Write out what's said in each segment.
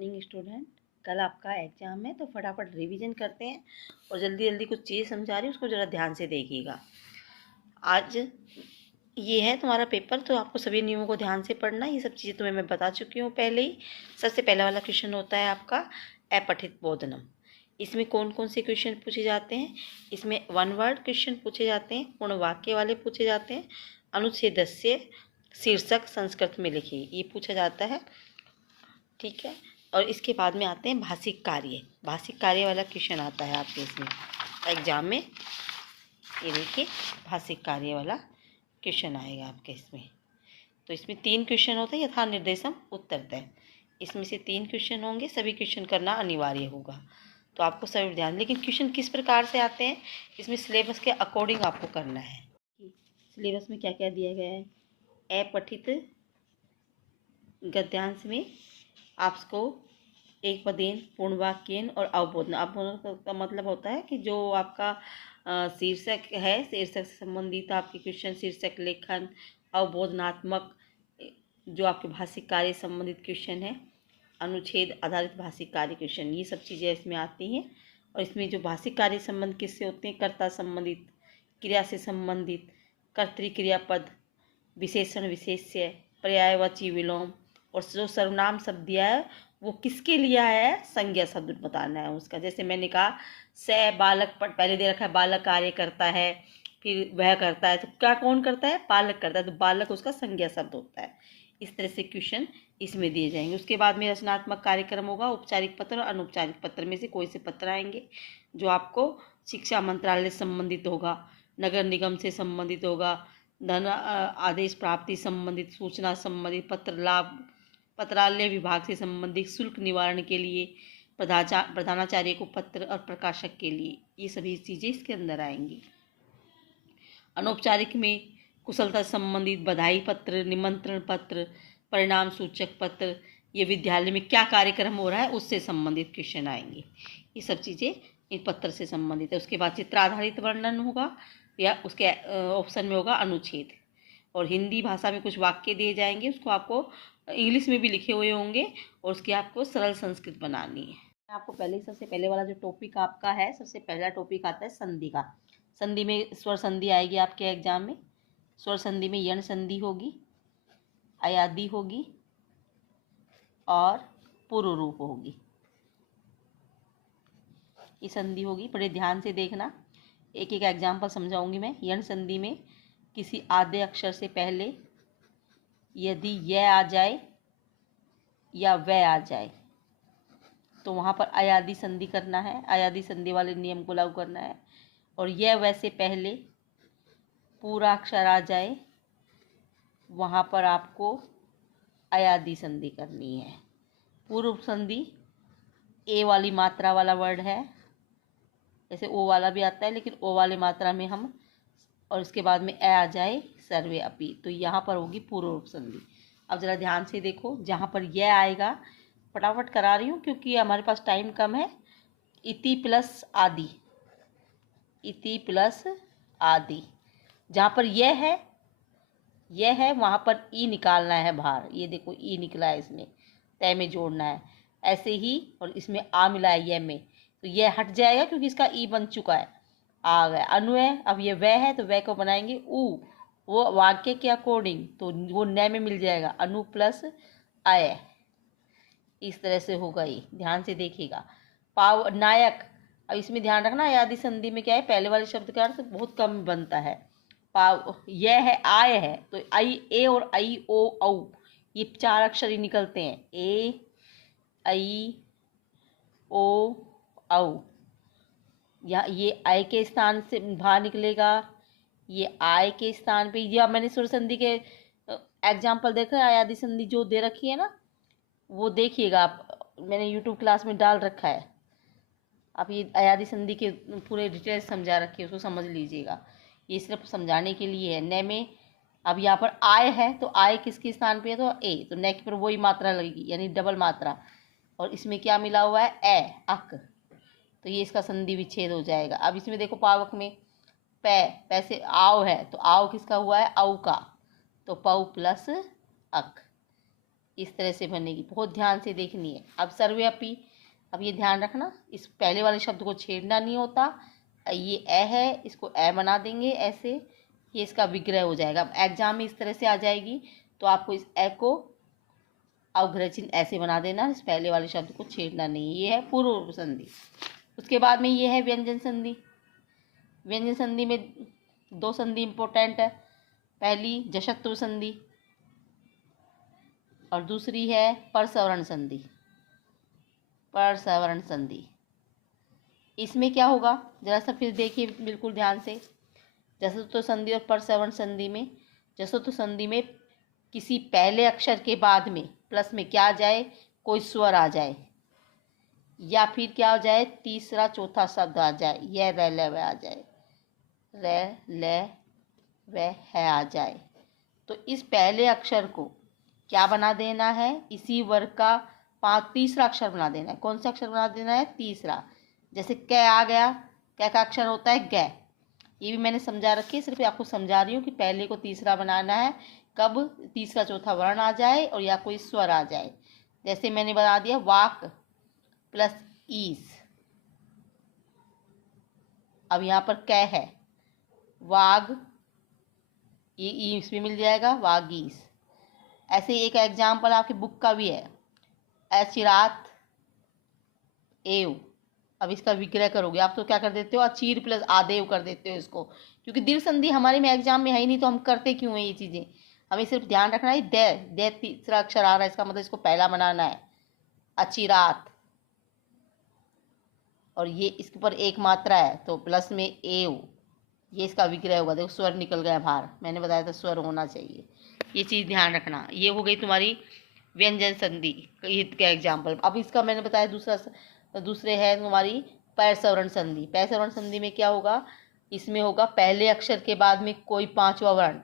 Morning student. कल आपका exam है तो फटाफट रिवीजन करते हैं और जल्दी जल्दी कुछ चीज़ समझा रही हूँ, उसको ज़रा ध्यान से देखिएगा। आज ये है तुम्हारा पेपर, तो आपको सभी नियमों को ध्यान से पढ़ना। ये सब चीज़ें तुम्हें मैं बता चुकी हूँ पहले ही। सबसे पहला वाला क्वेश्चन होता है आपका अपठित बोधनम। इसमें कौन कौन से क्वेश्चन पूछे जाते हैं? इसमें वन वर्ड क्वेश्चन पूछे जाते हैं, पूर्ण वाक्य वाले पूछे जाते हैं, अनुच्छेदस्य शीर्षक संस्कृत में लिखिए, ये पूछा जाता है। ठीक है। और इसके बाद में आते हैं भाषिक कार्य। भाषिक कार्य वाला क्वेश्चन आता है आपके इसमें एग्जाम में। ये देखिए, भाषिक कार्य वाला क्वेश्चन आएगा आपके इसमें। तो इसमें 3 क्वेश्चन होते हैं, यथा निर्देशम उत्तरतः। इसमें से 3 क्वेश्चन होंगे, सभी क्वेश्चन करना अनिवार्य होगा। तो आपको सभी ध्यान, लेकिन क्वेश्चन किस प्रकार से आते हैं, इसमें सिलेबस के अकॉर्डिंग आपको करना है। सिलेबस में क्या क्या दिया गया है। अपठित गद्यांश में आपको एक पदेन, पूर्ण वाक्यन और अवबोधन। अवबोधन का मतलब होता है कि जो आपका शीर्षक है, शीर्षक से संबंधित आपके क्वेश्चन, शीर्षक लेखन, अवबोधनात्मक जो आपके भाषिक कार्य संबंधित क्वेश्चन है, अनुच्छेद आधारित भाषिक कार्य क्वेश्चन, ये सब चीज़ें इसमें आती हैं। और इसमें जो भाषिक कार्य संबंध किससे होते हैं, कर्ता संबंधित, क्रिया से संबंधित, कर्तृक्रियापद, विशेषण विशेष्य, पर्यायवाची विलोम, और जो सर्वनाम शब्द दिया है वो किसके लिए है, संज्ञा शब्द बताना है उसका। जैसे मैंने कहा से बालक, पहले दे रखा है बालक कार्य करता है, फिर वह करता है, तो क्या कौन करता है, बालक करता है, तो बालक उसका संज्ञा शब्द होता है। इस तरह से क्वेश्चन इसमें दिए जाएंगे। उसके बाद में रचनात्मक कार्यक्रम होगा, औपचारिक पत्र और अनौपचारिक पत्र में से कोई से पत्र आएंगे जो आपको शिक्षा मंत्रालय से संबंधित होगा, नगर निगम से संबंधित होगा, धन आदेश प्राप्ति संबंधित, सूचना संबंधित, पत्र लाभ, पत्रालय विभाग से संबंधित, शुल्क निवारण के लिए, प्रधानाचार्य को पत्र और प्रकाशक के लिए, ये सभी चीज़ें इसके अंदर आएंगी। अनौपचारिक में कुशलता संबंधित बधाई पत्र, निमंत्रण पत्र, परिणाम सूचक पत्र, ये विद्यालय में क्या कार्यक्रम हो रहा है उससे संबंधित क्वेश्चन आएंगे। ये सब चीज़ें इस पत्र से संबंधित है। उसके बाद चित्र आधारित वर्णन होगा, या उसके ऑप्शन में होगा अनुच्छेद। और हिंदी भाषा में कुछ वाक्य दिए जाएंगे, उसको आपको इंग्लिश में भी लिखे हुए होंगे और उसकी आपको सरल संस्कृत बनानी है। आपको पहले, सबसे पहले वाला जो टॉपिक आपका है, सबसे पहला टॉपिक आता है संधि का। संधि में स्वर संधि आएगी आपके एग्जाम में। स्वर संधि में यण संधि होगी, अयादि होगी और पूर्व रूप होगी। ये संधि होगी, बड़े ध्यान से देखना, एक एक एग्जाम्पल समझाऊंगी मैं। यण संधि में किसी आद्य अक्षर से पहले यदि यह आ जाए या वह आ जाए तो वहाँ पर अयादि संधि करना है, अयादि संधि वाले नियम को लागू करना है। और यह वैसे पहले पूरा अक्षर आ जाए, वहाँ पर आपको अयादि संधि करनी है। पूर्व संधि ए वाली मात्रा वाला वर्ड है, जैसे ओ वाला भी आता है, लेकिन ओ वाली मात्रा में हम, और उसके बाद में ए आ जाए सर्वे अपी, तो यहाँ पर होगी पूर्व संधि। अब ज़रा ध्यान से देखो, जहाँ पर यह आएगा, फटाफट करा रही हूँ क्योंकि हमारे पास टाइम कम है। इति प्लस आदि, इति प्लस आदि, जहाँ पर यह है वहाँ पर ई निकालना है बाहर। ये देखो ई निकला है, इसमें तय में जोड़ना है ऐसे ही। और इसमें आ मिला है यह में, तो यह हट जाएगा क्योंकि इसका ई बन चुका है, आ गया। अनु है, अब ये वह है तो वह को बनाएंगे ऊ, वो वाक्य के अकॉर्डिंग, तो वो न में मिल जाएगा, अनु प्लस अय। इस तरह से होगा, ये ध्यान से देखिएगा। पाव नायक, अब इसमें ध्यान रखना, आदि संधि में क्या है, पहले वाले शब्द का अर्थ बहुत कम बनता है। पाव यह है, आय है, तो आई ए और आई ओ औ, ये 4 अक्षर ही निकलते हैं, ए आई ओ औ। या ये आय के स्थान से बाहर निकलेगा, ये आय के स्थान पे। या मैंने सुर संधि के एग्जाम्पल देखा है, आयादि संधि जो दे रखी है ना, वो देखिएगा आप, मैंने यूट्यूब क्लास में डाल रखा है। आप ये अयादि संधि के पूरे डिटेल्स समझा रखे, उसको समझ लीजिएगा, ये सिर्फ समझाने के लिए है। न में अब यहाँ पर आय है, तो आय किसके स्थान पे है, तो ए, तो न के पर वही मात्रा लगेगी, यानी डबल मात्रा। और इसमें क्या मिला हुआ है, ए अक, तो ये इसका संधि विच्छेद हो जाएगा। अब इसमें देखो पावक में पैसे आव है, तो आव किसका हुआ है, औ का, तो पौ प्लस अक। इस तरह से बनेगी, बहुत ध्यान से देखनी है। अब सर्वव्यापी, अब ये ध्यान रखना, इस पहले वाले शब्द को छेड़ना नहीं होता। ये ए है, इसको ए बना देंगे ऐसे, ये इसका विग्रह हो जाएगा। अब एग्जाम में इस तरह से आ जाएगी, तो आपको इस ए को अवग्रह चिन्ह ऐसे बना देना, इस पहले वाले शब्द को छेड़ना नहीं। ये है पूर्व संधि। उसके बाद में ये है व्यंजन संधि। व्यंजन संधि में दो संधि इंपॉर्टेंट है, पहली जशत्व संधि और दूसरी है परसवर्ण संधि। परसवर्ण संधि, इसमें क्या होगा जरा सा फिर देखिए बिल्कुल ध्यान से। जशत्व संधि और परसवर्ण संधि में, जशत्व संधि में किसी पहले अक्षर के बाद में प्लस में क्या आ जाए, कोई स्वर आ जाए, या फिर क्या हो जाए, तीसरा चौथा शब्द आ जाए, यह र ल व आ जाए, र ल व है आ जाए। तो इस पहले अक्षर को क्या बना देना है, इसी वर्ग का तीसरा अक्षर बना देना है। कौन सा अक्षर बना देना है, तीसरा। जैसे क आ गया, क का अक्षर होता है ग। ये भी मैंने समझा रखी है, सिर्फ आपको समझा रही हूँ कि पहले को तीसरा बनाना है, कब, तीसरा चौथा वर्ण आ जाए और या कोई स्वर आ जाए। जैसे मैंने बता दिया वाक प्लस ईस। अब यहाँ पर कै है, वाग, ये ईस भी मिल जाएगा, वागीस। ऐसे एक एग्जाम्पल आपकी बुक का भी है, अचिरात एव। अब इसका विग्रह करोगे आप तो क्या कर देते हो, अचीर प्लस आदेव कर देते हो इसको, क्योंकि दीर्घ संधि हमारे में एग्जाम में है ही नहीं, तो हम करते क्यों है ये चीज़ें। हमें सिर्फ ध्यान रखना है, दे तीसरा अक्षर आ रहा है, इसका मतलब इसको पहला बनाना है, अचिरात। और ये इसके ऊपर एक मात्रा है तो प्लस में एव, ये इसका विग्रह होगा। देखो स्वर निकल गया बाहर, मैंने बताया था स्वर होना चाहिए, ये चीज़ ध्यान रखना। ये हो गई तुम्हारी व्यंजन संधि का एग्जाम्पल। अब इसका मैंने बताया दूसरे है तुम्हारी पैरसवर्ण संधि। पैरसवर्ण संधि में क्या होगा, इसमें होगा पहले अक्षर के बाद में कोई पांचवा वर्ण,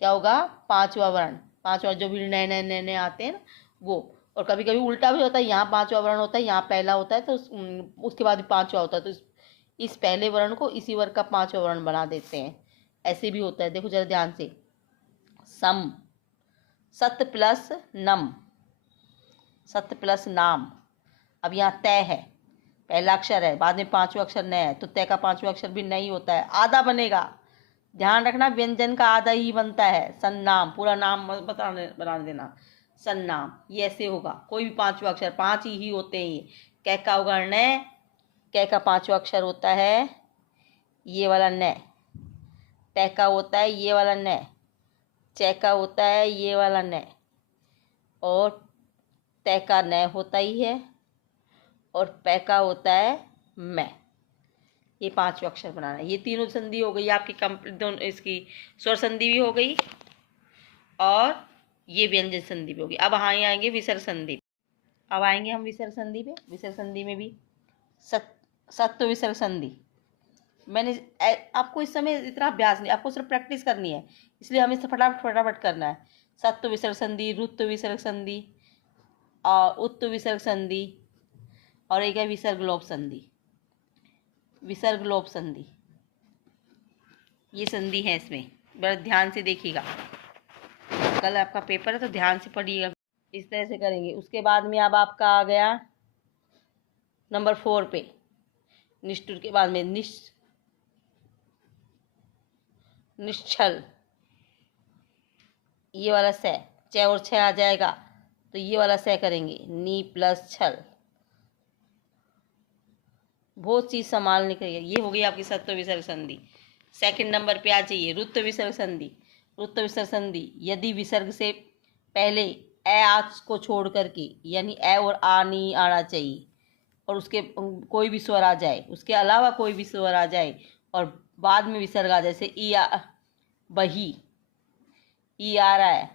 क्या होगा, पांचवा वर्ण। पांचवा जो भी नए नए नए नए आते हैं ना वो, और कभी कभी उल्टा भी होता है, यहाँ पांचवा वर्ण होता है, यहाँ पहला होता है, तो उसके बाद भी पांचवा होता है, तो इस पहले वर्ण को इसी वर्ग का पांचवा वर्ण बना देते हैं। ऐसे भी होता है, देखो जरा ध्यान से। सम, सत प्लस नम, सत प्लस नाम। अब यहाँ तय है, पहला अक्षर है, बाद में पांचवा अक्षर न है, तो तय का पांचवा अक्षर भी नहीं होता है, आधा बनेगा। ध्यान रखना, व्यंजन का आधा ही बनता है। सन्नाम, पूरा नाम बना देना, सन्नाम, ये ऐसे होगा। कोई भी पांचवा अक्षर, पांच ही होते हैं ये। कै का होगा न, कै का पांचवा अक्षर होता है ये वाला न, तय का होता है ये वाला न, चै का होता है ये वाला न, और तय का न होता ही है, और पै का होता है मैं। ये पांचवा अक्षर बनाना है। ये तीनों संधि हो गई आपकी कंप्लीट, दोनों इसकी स्वर संधि भी हो गई और ये व्यंजन संधि भी होगी। अब हाँ आएंगे विसर्ग संधि। अब आएंगे हम विसर्ग संधि पे। विसर्ग संधि में भी सत्व विसर्ग संधि। मैंने आपको इस समय इतना अभ्यास नहीं, आपको सिर्फ प्रैक्टिस करनी है, इसलिए हमें फटाफट फटाफट करना है। सत्व विसर्ग संधि, रुत्व विसर्ग संधि और उत्व विसर्ग संधि, और एक है विसर्ग लोप संधि। विसर्ग लोप संधि, ये संधि है, इसमें बड़ा ध्यान से देखिएगा, कल आपका पेपर है तो ध्यान से पढ़िएगा। इस तरह से करेंगे। उसके बाद में अब आपका आ गया नंबर 4 पे, निष्ठुर के बाद में निश्चल, ये वाला से च और छ आ जाएगा, तो ये वाला से करेंगे, नी प्लस छल। बहुत चीज संभालने के लिए। ये हो गई आपकी सत्व विसर्ग संधि। सेकंड नंबर पे आ जाइए रुत्व विसर्ग संधि। रुत्व विसर्ग संधि, यदि विसर्ग से पहले ए आज को छोड़ करके, यानी ए और आ नहीं आना चाहिए, और उसके कोई भी स्वर आ जाए, उसके अलावा कोई भी स्वर आ जाए और बाद में विसर्ग आ जाए, जैसे बही, ई आ रहा है,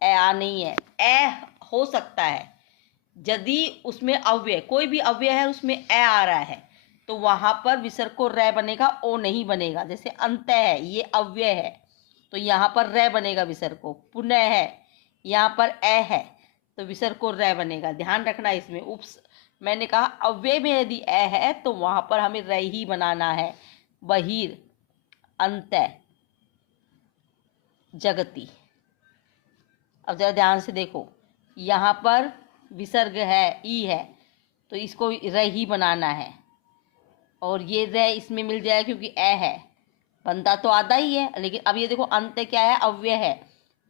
ए आ नहीं है, ए हो सकता है। यदि उसमें अव्यय, कोई भी अव्यय है उसमें ए आ रहा है, तो वहां पर विसर्ग को रै बनेगा, ओ नहीं बनेगा। जैसे अंत है, ये अव्यय है, तो यहाँ पर रै बनेगा विसर्ग को। पुनः है, यहाँ पर ए है, तो विसर्ग को रै बनेगा। ध्यान रखना इसमें। मैंने कहा अव्यय में यदि ए है तो वहां पर हमें रै ही बनाना है। बहिर, अंत, जगती। अब जरा ध्यान से देखो, यहाँ पर विसर्ग है, ई है, तो इसको र ही बनाना है। और ये र इसमें मिल जाए क्योंकि ए है, बनता तो आधा ही है, लेकिन अब ये देखो अंत क्या है, अव्यय है,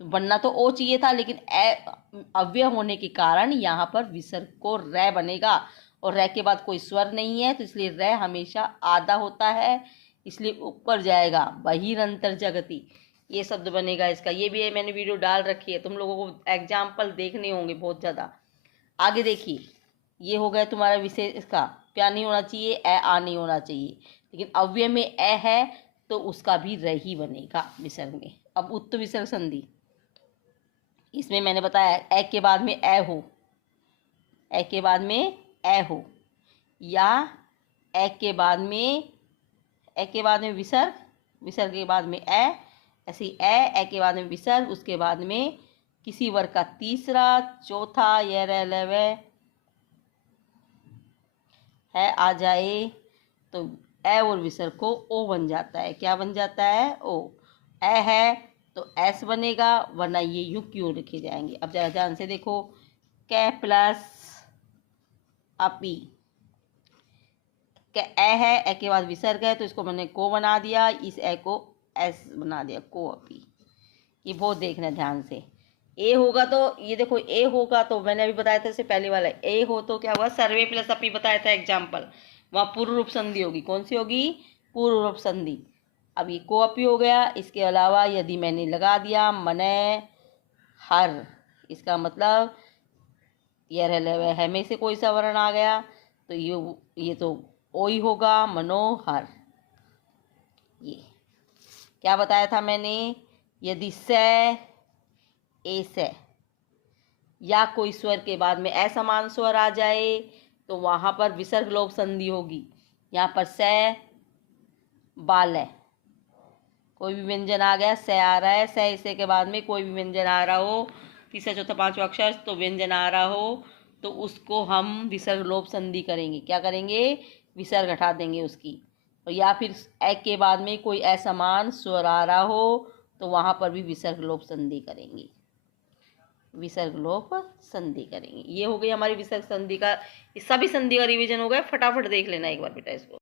तो बनना तो ओ चाहिए था, लेकिन ए अव्यय होने के कारण यहाँ पर विसर्ग को र बनेगा। और र के बाद कोई स्वर नहीं है, तो इसलिए र हमेशा आधा होता है, इसलिए ऊपर जाएगा। बहिरंतर जगति, ये शब्द बनेगा इसका। ये भी है, मैंने वीडियो डाल रखी है, तुम लोगों को एग्जाम्पल देखने होंगे बहुत ज़्यादा। आगे देखिए, ये हो गया तुम्हारा विशेष, इसका क्या नहीं होना चाहिए, ए आ नहीं होना चाहिए, लेकिन अव्यय में ए है तो उसका भी र ही बनेगा विसर्ग में। अब उत्त विसर्ग संधि, इसमें मैंने बताया ए के बाद में ए हो, ए के बाद में ए हो, या ए के बाद में विसर्ग, विसर्ग के बाद में ए, ऐसे ए के बाद में विसर्ग, उसके बाद में किसी वर्ग का तीसरा, चौथा, ये रेलवे है आ जाए तो ए और विसर्ग को ओ बन जाता है। क्या बन जाता है, ओ। ए है तो एस बनेगा, वरना ये यू क्यों लिखे जाएंगे। अब जरा ध्यान से देखो, कै प्लस अपी, ए है, ए के बाद विसर्ग है, तो इसको मैंने को बना दिया, इस ए को एस बना दिया, को अपी। ये बहुत देखना ध्यान से। ए होगा तो ये देखो, ए होगा तो मैंने अभी बताया था इससे पहले वाला, ए हो तो क्या हुआ, सर्वे प्लस अपी बताया था एग्जाम्पल, वहाँ पूर्व रूप संधि होगी। कौन सी होगी, पूर्व रूप संधि। अब ये को अपी हो गया। इसके अलावा यदि मैंने लगा दिया मने हर, इसका मतलब ये रह है में से कोई सा वर्ण आ गया, तो ये तो ओ ही होगा, मनोहर। ये क्या बताया था मैंने, यदि से, ए से या कोई स्वर के बाद में असमान स्वर आ जाए तो वहाँ पर विसर्ग लोप संधि होगी। यहाँ पर से बाल है, कोई भी व्यंजन आ गया, से आ रहा है, से इसे के बाद में कोई भी व्यंजन आ रहा हो, तीसरा चौथा पांचवा अक्षर तो व्यंजन आ रहा हो, तो उसको हम विसर्ग लोप संधि करेंगे। क्या करेंगे, विसर्ग हटा देंगे उसकी। और या फिर ए के बाद में कोई असमान स्वर आ रहा हो तो वहाँ पर भी विसर्ग लोप संधि करेंगे, विसर्ग लोप संधि करेंगे। ये हो गई हमारी विसर्ग संधि का, सभी संधि का रिवीजन हो गया। फटाफट देख लेना एक बार बेटा इसको।